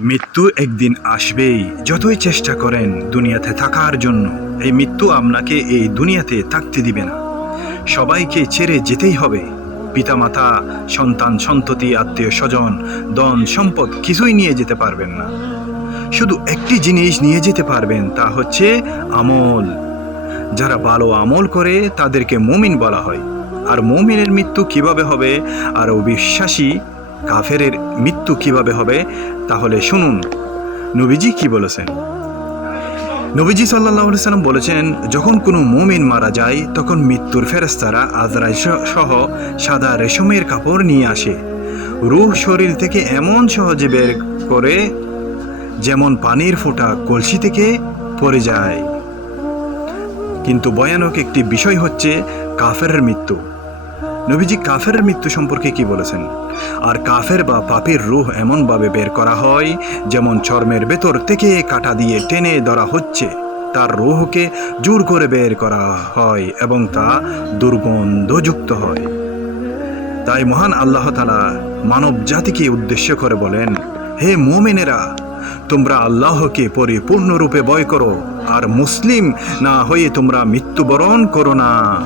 মৃত্যু একদিন আসবেই। যতই চেষ্টা করেন দুনিয়াতে থাকার জন্য, এই মৃত্যু আপনাকে এই দুনিয়াতে থাকতে দিবে না। সবাইকে ছেড়ে যেতেই হবে। পিতামাতা, সন্তান, সন্ততি, আত্মীয় স্বজন, ধন সম্পদ কিছুই নিয়ে যেতে পারবেন না। শুধু একটি জিনিস নিয়ে যেতে পারবেন, তা হচ্ছে আমল। যারা ভালো আমল করে তাদেরকে মুমিন বলা হয়। আর মুমিনের মৃত্যু কিভাবে হবে, আর অবিশ্বাসী কাফেরের মৃত্যু কিভাবে হবে, তাহলে শুনুন নবীজি কি বলেছেন। নবীজি সাল্লাল্লাহু আলাইহি সাল্লাম বলেছেন, যখন কোনো মুমিন মারা যায় তখন মৃত্যুর ফেরেশতারা আজরাইল সহ সাদা রেশমের কাপড় নিয়ে আসে। রূহ শরীর থেকে এমন সহজে বের করে যেমন পানির ফোঁটা কলসি থেকে পড়ে যায়। কিন্তু ভয়ানক একটি বিষয় হচ্ছে কাফেরের মৃত্যু। নবীজি কাফেরের মৃত্যু সম্পর্কে কি বলেছেন? আর কাফের বা পাপীর রূহ এমনভাবে বের করা হয় যেমন চর্মের ভেতর থেকে কাঁটা দিয়ে টেনে ধরা হচ্ছে। তার রূহকে জোর করে বের করা হয় এবং তা দুর্গন্ধযুক্ত হয়। তাই মহান আল্লাহ তাআলা মানব জাতিকে উদ্দেশ্য করে বলেন, হে মুমিনেরা, তোমরা আল্লাহকে পরিপূর্ণরূপে ভয় করো আর মুসলিম না হয়ে তোমরা মৃত্যুবরণ করো না।